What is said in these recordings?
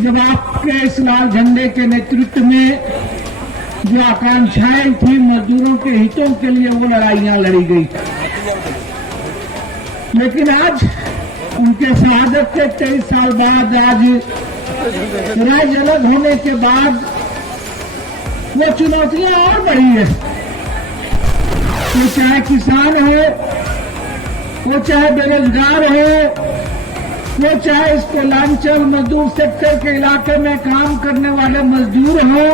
जब आपके इस लाल झंडे के नेतृत्व में जो आकांक्षाएं थी मजदूरों के हितों के लिए, वो लड़ाइयां लड़ी गई। लेकिन आज उनके शहादत के 23 साल बाद, आज राज्य अलग होने के बाद, वो चुनौतियां और बढ़ी है। वो चाहे किसान हो, वो चाहे बेरोजगार हो, वो चाहे इस कोलांचल मजदूर सेक्टर के इलाके में काम करने वाले मजदूर हो,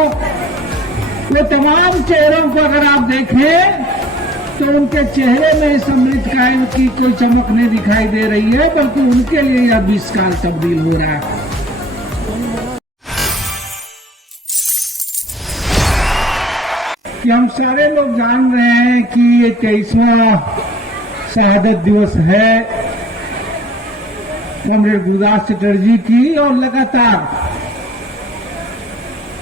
वो तमाम चेहरों को अगर आप देखें तो उनके चेहरे में इस अमृतकाल की कोई चमक नहीं दिखाई दे रही है, बल्कि उनके लिए यह 20 काल तब्दील हो रहा है। कि हम सारे लोग जान रहे हैं कि ये 23वां शहादत दिवस है कॉमरेड गुरदास चटर्जी की, और लगातार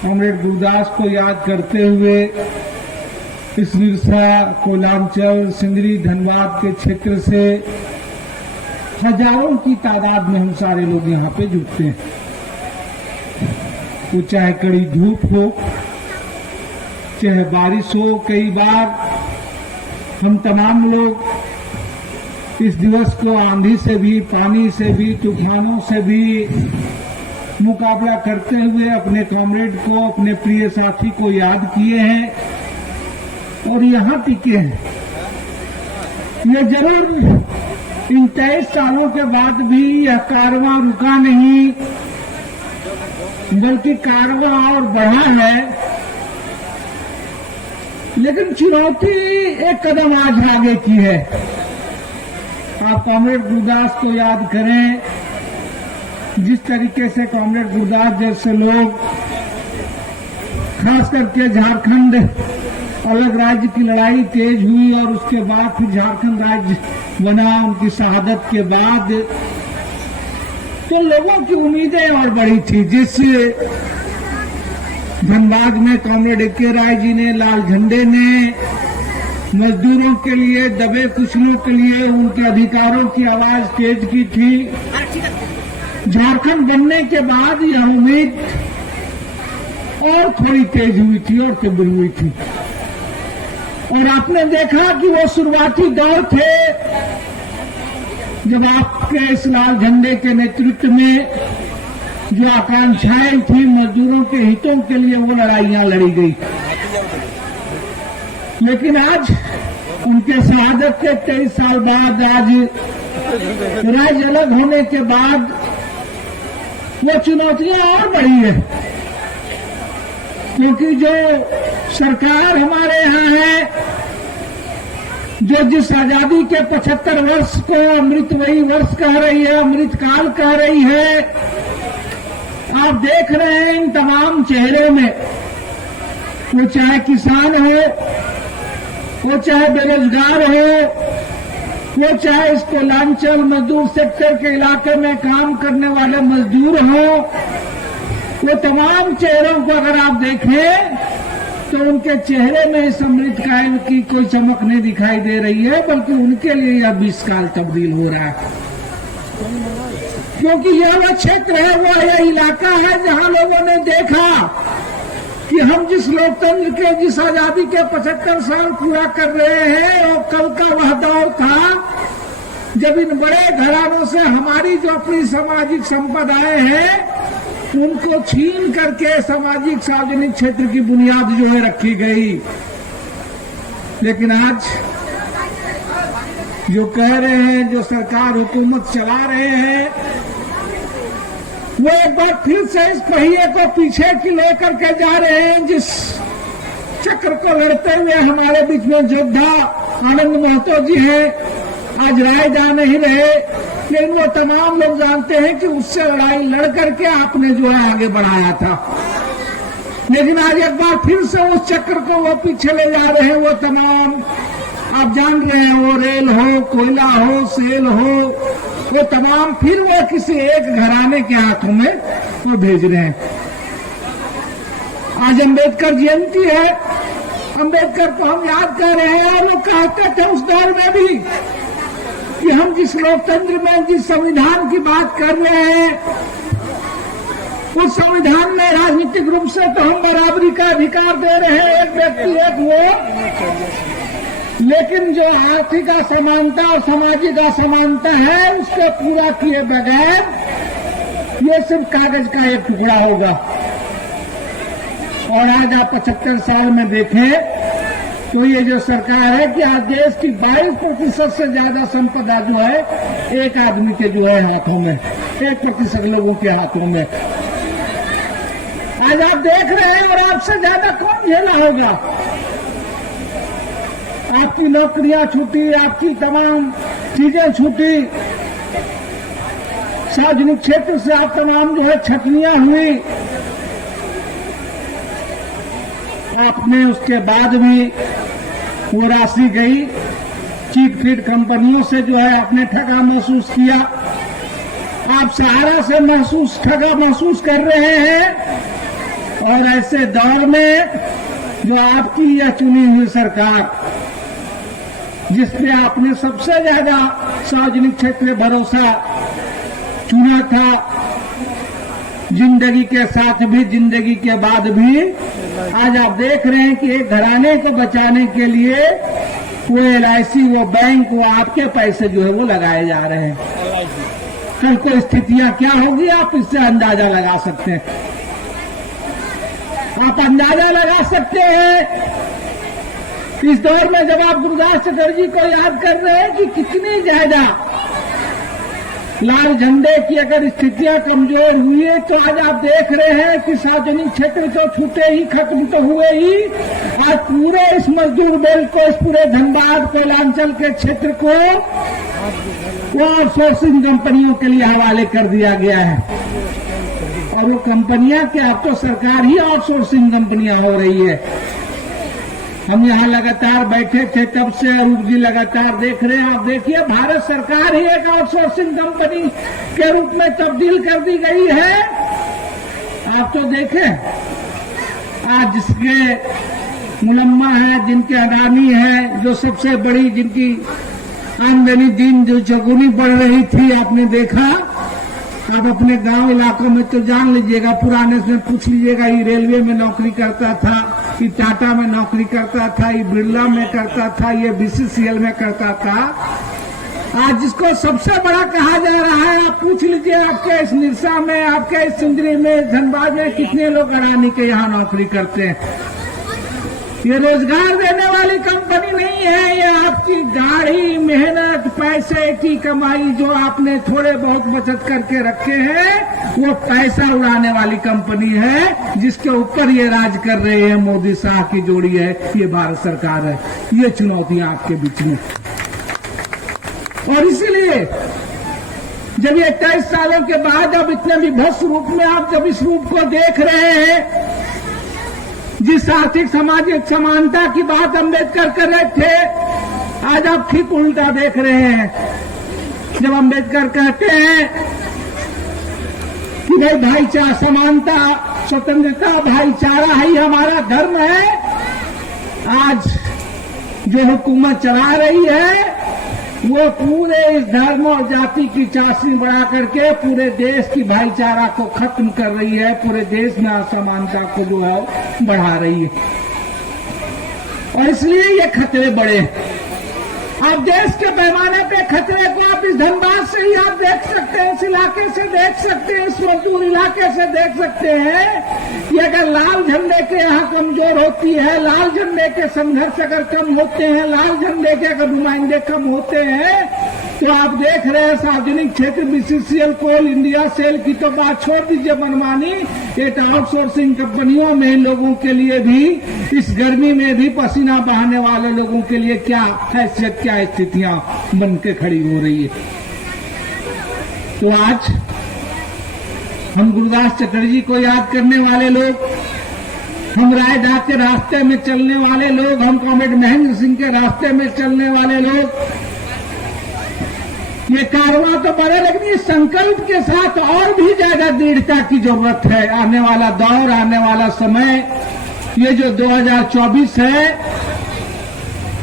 कॉमरेड गुरदास को याद करते हुए इस विरसा, कोलांचल, सिंदरी, धनबाद के क्षेत्र से हजारों की तादाद में हम सारे लोग यहाँ पे जुटते हैं। तो चाहे कड़ी धूप हो, चाहे बारिश हो, कई बार हम तमाम लोग इस दिवस को आंधी से भी, पानी से भी, तूफानों से भी मुकाबला करते हुए अपने कॉमरेड को, अपने प्रिय साथी को याद किए हैं और यहाँ टिके हैं। ये जरूर इन 23 सालों के बाद भी यह कारवां रुका नहीं, बल्कि कारवां और बढ़ा है। लेकिन चुनौती एक कदम आज आगे की है। आप कॉमरेड गुरदास को याद करें, जिस तरीके से कॉमरेड गुरदास जैसे लोग, खास करके झारखंड अलग राज्य की लड़ाई तेज हुई और उसके बाद फिर झारखंड राज्य बना उनकी शहादत के बाद, तो लोगों की उम्मीदें और बढ़ी थी। जिस धनबाद में कॉमरेड ए.के. राय जी ने, लाल झंडे ने मजदूरों के लिए, दबे कुचलों के लिए उनके अधिकारों की आवाज तेज की थी, झारखंड बनने के बाद यह उम्मीद और थोड़ी तेज हुई थी और तीव्र हुई थी। और आपने देखा कि वो शुरुआती दौर थे जब आपके इस लाल झंडे के नेतृत्व में जो आकांक्षाएं थी मजदूरों के हितों के लिए, वो लड़ाइयां लड़ी गई। लेकिन आज उनके शहादत के 23 साल बाद, आज राज्य अलग होने के बाद, वो चुनौतियां और बढ़ी है। क्योंकि जो सरकार हमारे यहाँ है, जो जिस आजादी के 75 वर्ष को अमृतमयी वर्ष कह रही है, अमृतकाल कह रही है, आप देख रहे हैं इन तमाम चेहरों में, वो चाहे किसान हो, वो चाहे बेरोजगार हो, वो चाहे इस कोलांचल मजदूर सेक्टर के इलाके में काम करने वाले मजदूर हो, वो तमाम चेहरों को अगर आप देखें तो उनके चेहरे में इस अमृतकाल की कोई चमक नहीं दिखाई दे रही है, बल्कि उनके लिए यह 20 काल तब्दील हो रहा है। क्योंकि यह वो क्षेत्र है, वो यह इलाका है जहां लोगों ने देखा कि हम जिस लोकतंत्र के, जिस आजादी के 75 साल पूरा कर रहे हैं, और कल का वह दौर था जब इन बड़े घरानों से हमारी जो अपनी सामाजिक संपदाएं हैं उनको छीन करके सामाजिक सार्वजनिक क्षेत्र की बुनियाद जो है रखी गई। लेकिन आज जो कह रहे हैं, जो सरकार हुकूमत चला रहे हैं, वो एक बार फिर से इस पहिए को पीछे की लेकर के जा रहे हैं। जिस चक्र को लड़ते हुए हमारे बीच में योद्धा आनंद महतो जी हैं, आज राय जा नहीं रहे, लेकिन वो तमाम लोग जानते हैं कि उससे लड़ाई लड़ करके आपने जो है आगे बढ़ाया था। लेकिन आज एक बार फिर से उस चक्र को वो पीछे ले जा रहे हैं। वो तमाम आप जान रहे हैं, वो रेल हो, कोयला हो, सेल हो, वो तमाम फिर वो किसी एक घराने के हाथों में वो भेज रहे हैं। आज अम्बेडकर जयंती है, अम्बेडकर को हम याद कर रहे हैं। और लोग कहते थे उस दौर में भी कि हम जिस लोकतंत्र में, जिस संविधान की बात कर रहे हैं, उस संविधान में राजनीतिक रूप से तो हम बराबरी का अधिकार दे रहे हैं, एक व्यक्ति एक वोट, लेकिन जो आर्थिक असमानता और सामाजिक असमानता है उसको पूरा किए बगैर ये सिर्फ कागज का एक टुकड़ा होगा। और आज आप 75 साल में देखें तो ये जो सरकार है कि आज देश की 22% से ज्यादा संपदा जो है एक आदमी के जो है हाथों में, 1% लोगों के हाथों में आज आप देख रहे हैं। और आपसे ज्यादा कौन झेला होगा? आपकी नौकरियां छूटी, आपकी तमाम चीजें छूटी, सार्वजनिक क्षेत्र से आप तमाम जो है छटनियां हुई, आपने उसके बाद भी वो राशि गई, चीट फीट कंपनियों से जो है आपने ठगा महसूस किया, आप सहारा से ठगा महसूस कर रहे हैं। और ऐसे दौर में जो आपकी यह चुनी हुई सरकार, जिसपे आपने सबसे ज्यादा सार्वजनिक क्षेत्र में भरोसा चुना था, जिंदगी के साथ भी जिंदगी के बाद भी, आज आप देख रहे हैं कि एक घराने को बचाने के लिए वो LIC, वो बैंक, वो आपके पैसे जो है वो लगाए जा रहे हैं। कल को स्थितियां क्या होगी आप इससे अंदाजा लगा सकते हैं। आप अंदाजा लगा सकते हैं इस दौर में जब आप गुरुदास चटर्जी को याद कर रहे हैं कि कितनी ज्यादा लाल झंडे की अगर स्थितियां कमजोर हुई है, तो आज आप देख रहे हैं कि सार्वजनिक क्षेत्र तो छूटे ही, खत्म तो हुए ही, और पूरे इस मजदूर बेल को, इस पूरे धनबाद कोयलांचल के क्षेत्र को वो आउटसोर्सिंग कंपनियों के लिए हवाले कर दिया गया है। और वो कंपनियां क्या, अब तो सरकार ही आउटसोर्सिंग कंपनियां हो रही है। हम यहाँ लगातार बैठे थे तब से, अरूप जी लगातार देख रहे हैं। आप देखिए भारत सरकार ही एक आउटसोर्सिंग कंपनी के रूप में तब्दील कर दी गई है। आप तो देखें आज जिसके मुलम्मा है, जिनके अडानी है, जो सबसे बड़ी जिनकी आमदनी दिन जो चौगुनी बढ़ रही थी, आपने देखा। आप अपने गांव इलाकों में तो जान लीजिएगा, पुराने से पूछ लीजिएगा, ये रेलवे में नौकरी करता था, ये टाटा में नौकरी करता था, ये बिरला में करता था, ये BCCL में करता था। आज जिसको सबसे बड़ा कहा जा रहा है, आप पूछ लीजिए आपके इस निरसा में, आपके इस सिंदरी में, धनबाद में कितने लोग अडानी के यहाँ नौकरी करते हैं। ये रोजगार देने वाली कंपनी नहीं है, ये आपकी गाढ़ी मेहनत, पैसे की कमाई जो आपने थोड़े बहुत बचत करके रखे हैं, वो पैसा उड़ाने वाली कंपनी है, जिसके ऊपर ये राज कर रहे हैं मोदी शाह की जोड़ी है, ये भारत सरकार है। ये चुनौतियां आपके बीच में। और इसीलिए जब ये 23 सालों के बाद अब इतने विभत्स रूप में आप जब इस रूप को देख रहे हैं, जिस आर्थिक सामाजिक समानता की बात अम्बेडकर कर रहे थे, आज आप ठीक उल्टा देख रहे हैं। जब अम्बेडकर कहते हैं कि भाई भाईचारा, समानता, स्वतंत्रता, भाईचारा ही हमारा धर्म है, आज जो हुकूमत चला रही है वो पूरे इस धर्म और जाति की चाशनी बढ़ा करके पूरे देश की भाईचारा को खत्म कर रही है, पूरे देश में असमानता को जो है बढ़ा रही है। और इसलिए ये खतरे बड़े हैं। आप देश के पैमाने पे खतरे को आप इस धनबाद से ही आप देख सकते हैं, इस इलाके से देख सकते हैं, इस मजदूर इलाके से देख सकते हैं कि अगर लाल झंडे के यहाँ कमजोर होती है, लाल झंडे के संघर्ष अगर कम होते हैं, लाल झंडे के अगर नुमाइंदे कम होते हैं, तो आप देख रहे हैं सार्वजनिक क्षेत्र BCCL, कोल इंडिया, सेल की तो बात छोड़ दीजिए मनमानी, एक आउटसोर्सिंग कंपनियों में लोगों के लिए भी, इस गर्मी में भी पसीना बहाने वाले लोगों के लिए क्या हैसियत, क्या स्थितियां बन के खड़ी हो रही है। तो आज हम गुरुदास चटर्जी को याद करने वाले लोग, हम रायडा के रास्ते में चलने वाले लोग, हम कॉमरेड महेंद्र सिंह के रास्ते में चलने वाले लोग, ये कारवां तो बड़े, लेकिन इस संकल्प के साथ और भी ज्यादा दृढ़ता की जरूरत है। आने वाला दौर, आने वाला समय, ये जो 2024 है,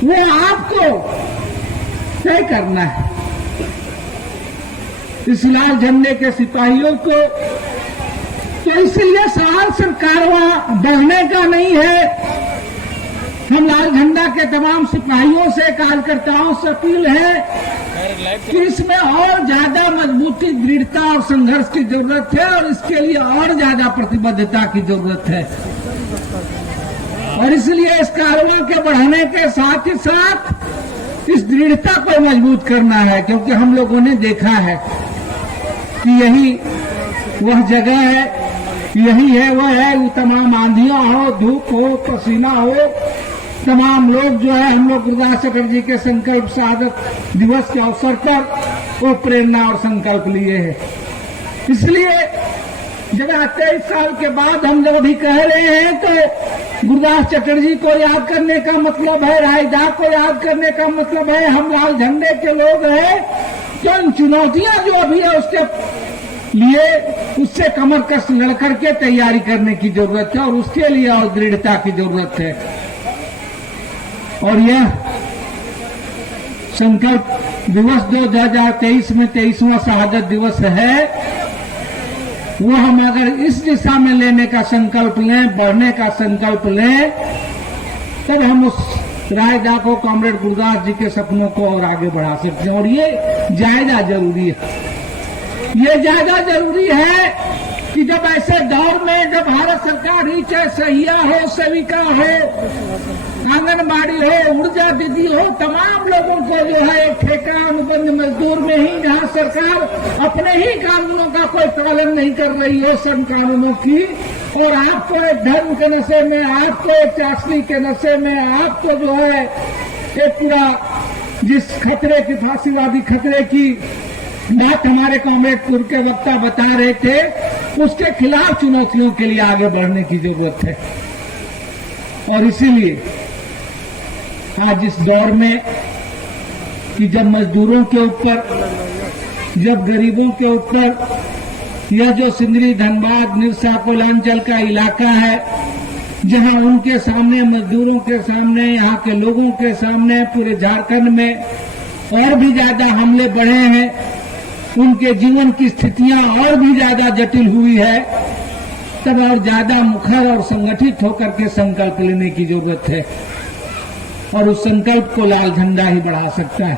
वो आपको तय करना है। इस लाल झंडे के सिपाहियों को तो इसलिए सवाल सिर्फ कारवां बढ़ने का नहीं है। हम लाल झंडा के तमाम सिपाहियों से, कार्यकर्ताओं से अपील है कि इसमें और ज्यादा मजबूती, दृढ़ता और संघर्ष की जरूरत है और इसके लिए और ज्यादा प्रतिबद्धता की जरूरत है। और इसलिए इस कारवां के बढ़ाने के साथ ही साथ इस दृढ़ता को मजबूत करना है, क्योंकि हम लोगों ने देखा है कि यही वह जगह है, यही है वह है, वो तमाम आंधियां हो, धूप हो, पसीना हो, तमाम लोग जो है हम लोग गुरदास चटर्जी के संकल्प शहादत दिवस के अवसर पर वो प्रेरणा और संकल्प लिए हैं। इसलिए जब 23 साल के बाद हम जब अभी कह रहे हैं तो गुरदास चटर्जी को याद करने का मतलब है, रायदाग को याद करने का मतलब है, हम लाल झंडे के लोग हैं, तो इन चुनौतियां जो अभी है उसके लिए उससे कमर कस लड़ करके तैयारी करने की जरूरत है और उसके लिए और दृढ़ता की जरूरत है। और यह संकल्प दिवस 2023 में 23वां शहादत दिवस है, वो हम अगर इस दिशा में लेने का संकल्प लें, बढ़ने का संकल्प लें, तब हम उस रायदाग को, कॉमरेड गुरदास जी के सपनों को और आगे बढ़ा सकते हैं। और ये ज्यादा जरूरी है, ये ज्यादा जरूरी है कि जब ऐसे दौर में जब भारत सरकार ही चाहे सहिया हो, सेविका हो, आंगनबाड़ी हो, ऊर्जा दीदी हो, तमाम लोगों को जो है एक ठेका अनुबंध मजदूर में ही जहां सरकार अपने ही कानूनों का कोई पालन नहीं कर रही है, श्रम कानूनों की, और आपको एक धर्म के नशे में, आपको एक चाशनी के नशे में, आपको जो है एक पूरा जिस खतरे की, फांसीवादी खतरे की बात हमारे कॉमरेड के वक्ता बता रहे थे, उसके खिलाफ चुनौतियों के लिए आगे बढ़ने की जरूरत है। और इसीलिए आज इस दौर में कि जब मजदूरों के ऊपर, जब गरीबों के ऊपर, यह जो सिंदरी, धनबाद, निरसा, कोलांचल का इलाका है, जहां उनके सामने, मजदूरों के सामने, यहाँ के लोगों के सामने, पूरे झारखंड में और भी ज्यादा हमले बढ़े हैं, उनके जीवन की स्थितियां और भी ज्यादा जटिल हुई है, तब और ज्यादा मुखर और संगठित होकर के संकल्प लेने की जरूरत है। और उस संकल्प को लाल झंडा ही बढ़ा सकता है।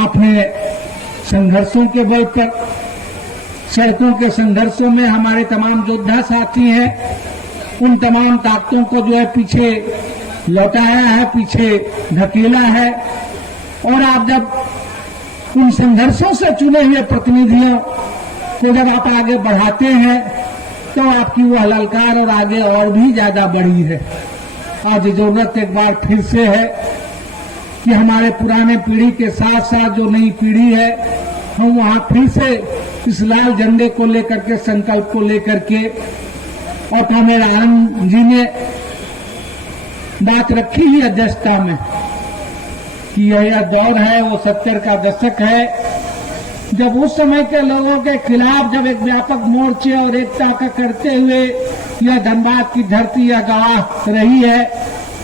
अपने संघर्षों के बल पर, सड़कों के संघर्षों में हमारे तमाम योद्धा साथी हैं, उन तमाम ताकतों को जो है पीछे लौटाया है, पीछे धकेला है। और आप जब उन संघर्षों से चुने हुए प्रतिनिधियों को जब आप आगे बढ़ाते हैं, तो आपकी वह ललकार और आगे और भी ज्यादा बढ़ी है। आज जरूरत एक बार फिर से है कि हमारे पुराने पीढ़ी के साथ साथ जो नई पीढ़ी है, हम वहां फिर से इस लाल झंडे को लेकर के, संकल्प को लेकर के, और हमें राम जी ने बात रखी ही अध्यक्षता में कि यह दौर है, वो 70 का दशक है, जब उस समय के लोगों के खिलाफ जब एक व्यापक मोर्चे और एकता का करते हुए यह धनबाद की धरती या गवाह रही है।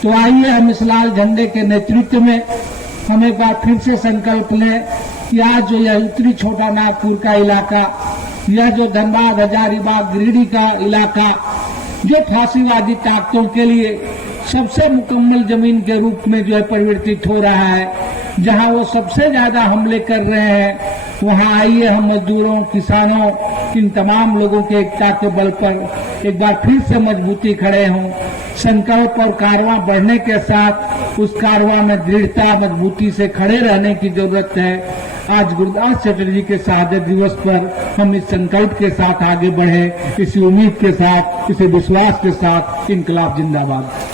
तो आइए हम इस लाल झंडे के नेतृत्व में हम एक बार फिर से संकल्प लें कि आज जो यह उत्तरी छोटा नागपुर का इलाका, यह जो धनबाद, हजारीबाग, गिरिडीह का इलाका, जो फांसीवादी ताकतों के लिए सबसे मुकम्मल जमीन के रूप में जो है परिवर्तित हो रहा है, जहां वो सबसे ज्यादा हमले कर रहे हैं, वहां आइए हम मजदूरों, किसानों, इन तमाम लोगों के एकता के बल पर एक बार फिर से मजबूती खड़े हों। संकल्प और कारवां बढ़ने के साथ उस कारवां में दृढ़ता, मजबूती से खड़े रहने की जरूरत है। आज गुरदास चटर्जी के शहादत दिवस पर हम इस संकल्प के साथ आगे बढ़े, इसी उम्मीद के साथ, इसी विश्वास के साथ। इनकलाब जिंदाबाद।